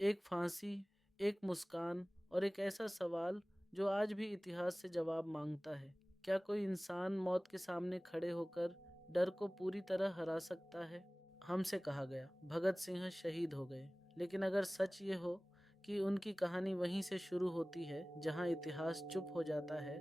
एक फांसी, एक मुस्कान और एक ऐसा सवाल जो आज भी इतिहास से जवाब मांगता है। क्या कोई इंसान मौत के सामने खड़े होकर डर को पूरी तरह हरा सकता है? हमसे कहा गया भगत सिंह शहीद हो गए, लेकिन अगर सच ये हो कि उनकी कहानी वहीं से शुरू होती है जहां इतिहास चुप हो जाता है।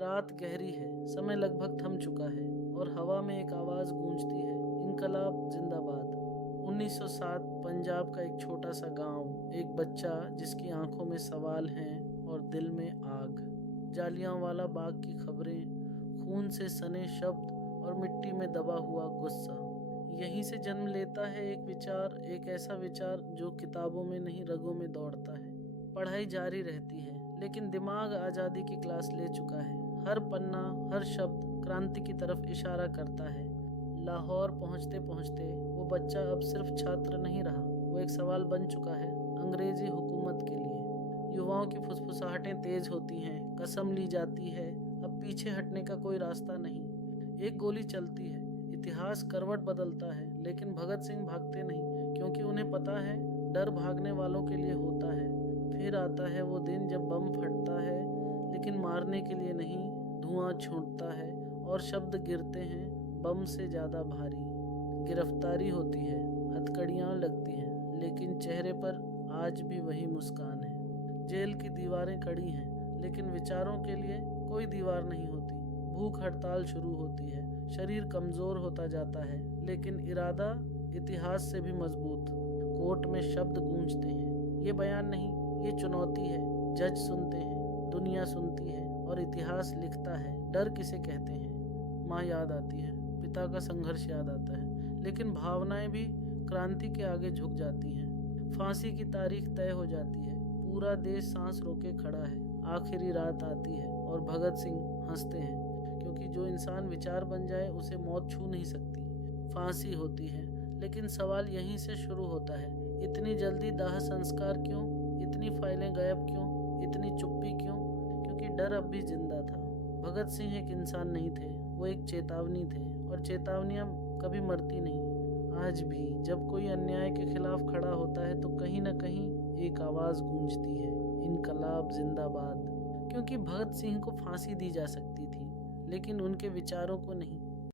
रात गहरी है, समय लगभग थम चुका है और हवा में एक आवाज गूंजती है, इनकलाब जिंदाबाद। 1907 पंजाब का एक छोटा सा गांव, एक बच्चा जिसकी आंखों में सवाल हैं और दिल में आग। जालियांवाला बाग की खबरें, खून से सने शब्द और मिट्टी में दबा हुआ गुस्सा। यहीं से जन्म लेता है एक विचार, एक ऐसा विचार जो किताबों में नहीं रगों में दौड़ता है। पढ़ाई जारी रहती है, लेकिन दिमाग आज़ादी की क्लास ले चुका है। हर पन्ना, हर शब्द क्रांति की तरफ इशारा करता है। लाहौर पहुंचते पहुंचते वो बच्चा अब सिर्फ छात्र नहीं रहा, वो एक सवाल बन चुका है अंग्रेजी हुकूमत के लिए। युवाओं की फुसफुसाहटें तेज होती हैं, कसम ली जाती है, अब पीछे हटने का कोई रास्ता नहीं। एक गोली चलती है, इतिहास करवट बदलता है, लेकिन भगत सिंह भागते नहीं, क्योंकि उन्हें पता है डर भागने वालों के लिए होता है। फिर आता है वो दिन जब बम फटता है, लेकिन मारने के लिए नहीं, धुआं छूटता है और शब्द गिरते हैं बम से ज्यादा भारी। गिरफ्तारी होती है, हथकड़ियां लगती हैं, लेकिन चेहरे पर आज भी वही मुस्कान है। जेल की दीवारें कड़ी हैं, लेकिन विचारों के लिए कोई दीवार नहीं होती। भूख हड़ताल शुरू होती है, शरीर कमजोर होता जाता है, लेकिन इरादा इतिहास से भी मजबूत। कोर्ट में शब्द गूंजते हैं, ये बयान नहीं, ये चुनौती है। जज सुनते हैं, दुनिया सुनती है और इतिहास लिखता है डर किसे कहते हैं। माँ याद आती है, पिता का संघर्ष याद आता है, लेकिन भावनाएं भी क्रांति के आगे झुक जाती हैं। फांसी की तारीख तय हो जाती है, पूरा देश सांस रोके खड़ा है। आखिरी रात आती है और भगत सिंह हंसते हैं, क्योंकि जो इंसान विचार बन जाए उसे मौत छू नहीं सकती। फांसी होती है, लेकिन सवाल यहीं से शुरू होता है, इतनी जल्दी दाह संस्कार क्यों? इतनी फाइलें गायब क्यों? इतनी चुप्पी क्यों? क्योंकि डर अब भी जिंदा था। भगत सिंह एक इंसान नहीं थे, वो एक चेतावनी थे, और चेतावनियां कभी मरती नहीं। आज भी जब कोई अन्याय के खिलाफ खड़ा होता है तो कहीं ना कहीं एक आवाज गूंजती है, इनकलाब जिंदाबाद। क्योंकि भगत सिंह को फांसी दी जा सकती थी, लेकिन उनके विचारों को नहीं।